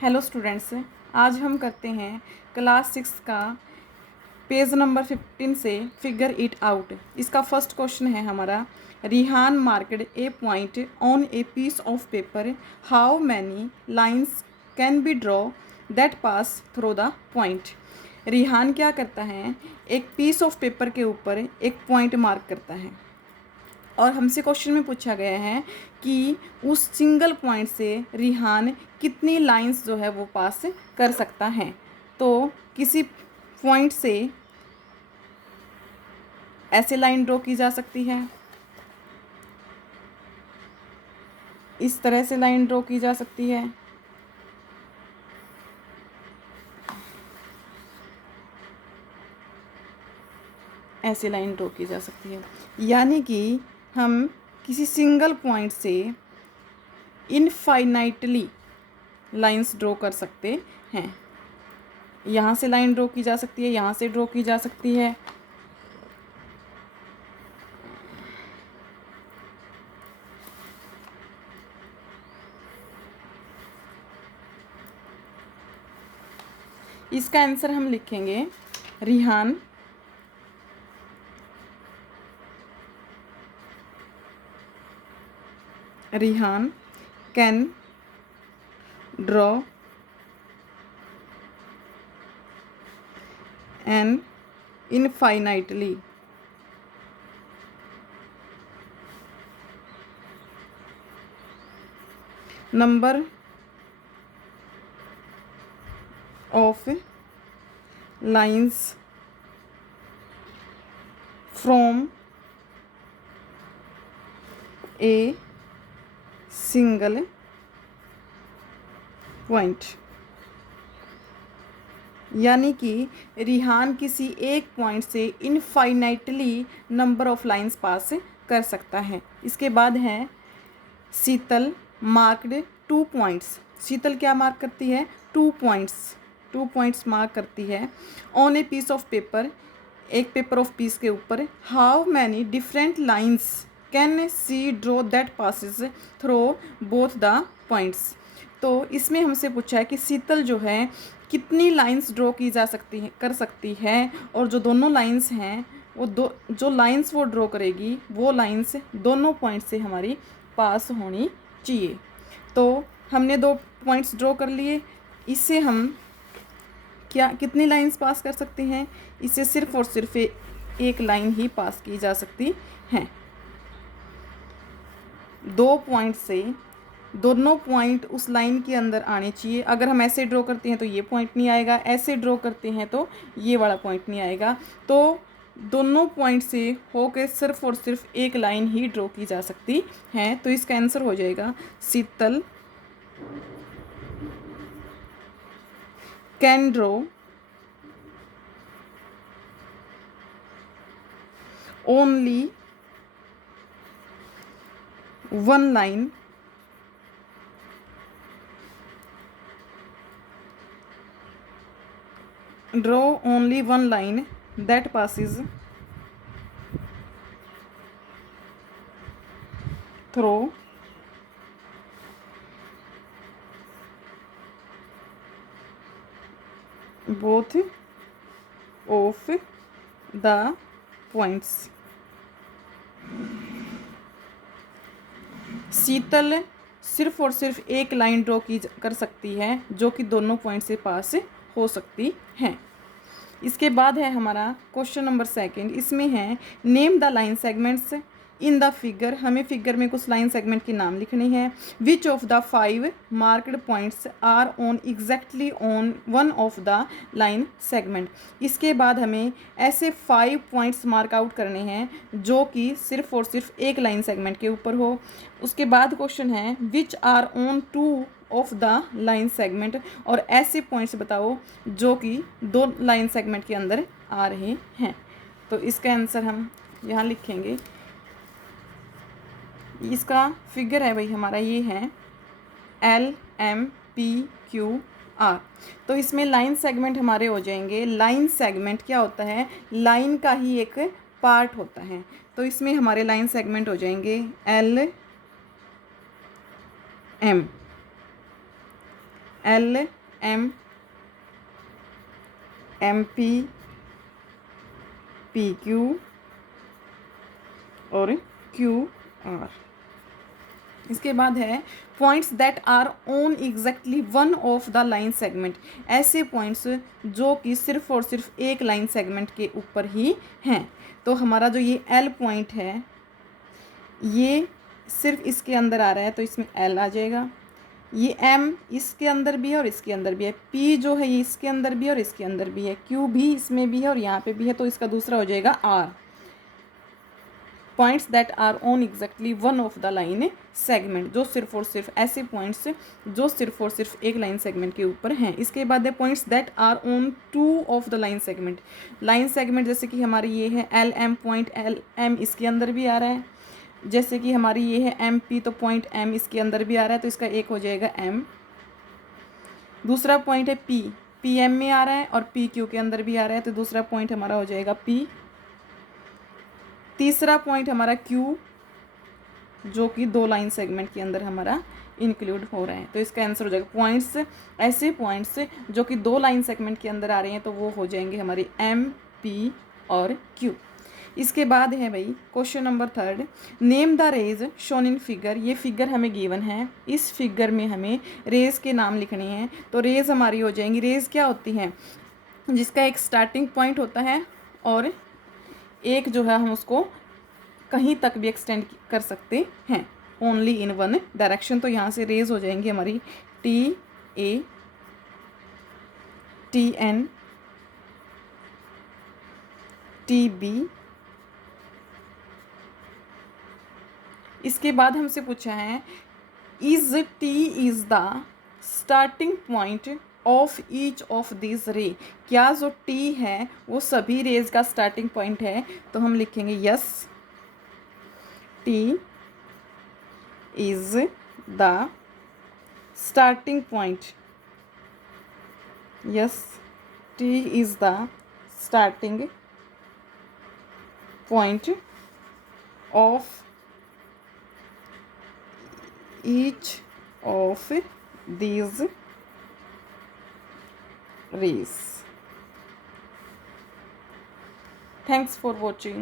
Hello students, आज हम करते हैं क्लास 6 का पेज नंबर 15 से फिगर इट आउट। इसका फर्स्ट क्वेश्चन है हमारा, Rihan marked a point on a piece of paper, how many lines can be draw that pass through the point. Rihan क्या करता है, एक पीस ऑफ पेपर के ऊपर एक पॉइंट मार्क करता है और हमसे क्वेश्चन में पूछा गया है कि उस सिंगल पॉइंट से रिहान कितनी लाइंस जो है वो पास कर सकता है। तो किसी पॉइंट से ऐसे लाइन ड्रॉ की जा सकती है, इस तरह से लाइन ड्रॉ की जा सकती है, ऐसे लाइन ड्रॉ की जा सकती है। यानी कि हम किसी सिंगल पॉइंट से इनफाइनाइटली लाइंस ड्रॉ कर सकते हैं। यहाँ से लाइन ड्रॉ की जा सकती है, यहाँ से ड्रॉ की जा सकती है। इसका आंसर हम लिखेंगे, Rihan can draw an infinitely number of lines from a single point। यानी कि रिहान किसी एक पॉइंट से infinitely number of lines pass कर सकता है। इसके बाद है शीतल मार्क्ड 2 पॉइंट्स। शीतल क्या मार्क करती है, 2 पॉइंट्स मार्क करती है on a piece of paper, एक पेपर ऑफ पीस के ऊपर। How many different lines can see draw that passes through both the points. तो इसमें हमसे पूछा है कि शीतल जो है कितनी लाइंस ड्रॉ की जा सकती है, कर सकती है, और जो दोनों लाइंस हैं वो जो लाइंस वो ड्रॉ करेगी वो लाइंस दोनों पॉइंट से हमारी पास होनी चाहिए। तो हमने 2 पॉइंट्स ड्रॉ कर लिए, इससे हम कितनी लाइंस पास कर सकते हैं, इससे सिर्फ और सिर्फ एक लाइन ही पास की जा सकती है। 2 पॉइंट से दोनों पॉइंट उस लाइन के अंदर आने चाहिए। अगर हम ऐसे ड्रॉ करते हैं तो ये पॉइंट नहीं आएगा, ऐसे ड्रॉ करते हैं तो ये वाला पॉइंट नहीं आएगा। तो दोनों पॉइंट से होकर सिर्फ और सिर्फ एक लाइन ही ड्रॉ की जा सकती है। तो इसका आंसर हो जाएगा, Sheetal can draw only 1 line draw only 1 line that passes through both of the points। शीतल सिर्फ और सिर्फ एक लाइन ड्रॉ की कर सकती है जो कि दोनों पॉइंट से पास हो सकती है। इसके बाद है हमारा क्वेश्चन नंबर 2। इसमें है, name the line segments in the figure. हमें फिगर में कुछ लाइन सेगमेंट के नाम लिखने हैं। Which of the 5 marked points are on exactly on one of the line segment. इसके बाद हमें ऐसे 5 पॉइंट्स मार्क आउट करने हैं जो कि सिर्फ और सिर्फ एक लाइन सेगमेंट के ऊपर हो। उसके बाद क्वेश्चन है, which are on 2 of the line segment, और ऐसे पॉइंट्स बताओ जो कि 2 लाइन सेगमेंट के अंदर आ रहे हैं। तो इसका आंसर हम यहाँ लिखेंगे। इसका फिगर है भाई हमारा, ये है LMPQR। तो इसमें लाइन सेगमेंट हमारे हो जाएंगे। लाइन सेगमेंट क्या होता है, लाइन का ही एक पार्ट होता है। तो इसमें हमारे लाइन सेगमेंट हो जाएंगे LM L M M P P Q और Q R। इसके बाद है points that are on exactly one of the line segment. ऐसे पॉइंट्स जो कि सिर्फ और सिर्फ एक लाइन सेगमेंट के ऊपर ही हैं। तो हमारा जो ये L पॉइंट है ये सिर्फ इसके अंदर आ रहा है तो इसमें L आ जाएगा। ये M इसके अंदर भी है और इसके अंदर भी है। P जो है ये इसके अंदर भी है और इसके अंदर भी है। Q भी इसमें भी है और यहाँ पे भी है तो इसका दूसरा हो जाएगा R। Points that are on exactly one of the line segment, जो सिर्फ और सिर्फ ऐसे पॉइंट्स जो सिर्फ और सिर्फ एक लाइन सेगमेंट के ऊपर हैं। इसके बाद है points that are on two of the line segment. Line segment जैसे कि हमारी ये है L M point, L M इसके अंदर भी आ रहा है। जैसे कि हमारी ये है एम पी तो पॉइंट एम इसके अंदर भी आ रहा है तो इसका एक हो जाएगा एम। दूसरा पॉइंट है पी, पी एम में आ रहा है और पी क्यू के अंदर भी आ रहा है तो दूसरा पॉइंट हमारा हो जाएगा पी। तीसरा पॉइंट हमारा Q जो कि दो लाइन सेगमेंट के अंदर हमारा इंक्लूड हो रहे हैं तो इसका आंसर हो जाएगा पॉइंट्स, ऐसे पॉइंट्स जो कि दो लाइन सेगमेंट के अंदर आ रहे हैं तो वो हो जाएंगे हमारे M, P और Q। इसके बाद है भाई question number 3, name the rays shown in figure. ये फिगर हमें गिवन है, इस फिगर में हमें रेज के नाम लिखने हैं। तो रेज हमारी हो जाएंगी, रेज क्या होती हैं जिसका एक स्टार्टिंग पॉइंट होता है और एक जो है हम उसको कहीं तक भी एक्सटेंड कर सकते हैं, ओनली इन वन डायरेक्शन। तो यहाँ से रेज हो जाएंगी हमारी TA, TN, TB। इसके बाद हमसे पूछा है is T is the starting point of each of this रे। क्या जो T है वो सभी रेज का स्टार्टिंग पॉइंट है? तो हम लिखेंगे yes, T is the starting point, yes T is the starting point of each of these rays. Thanks for watching.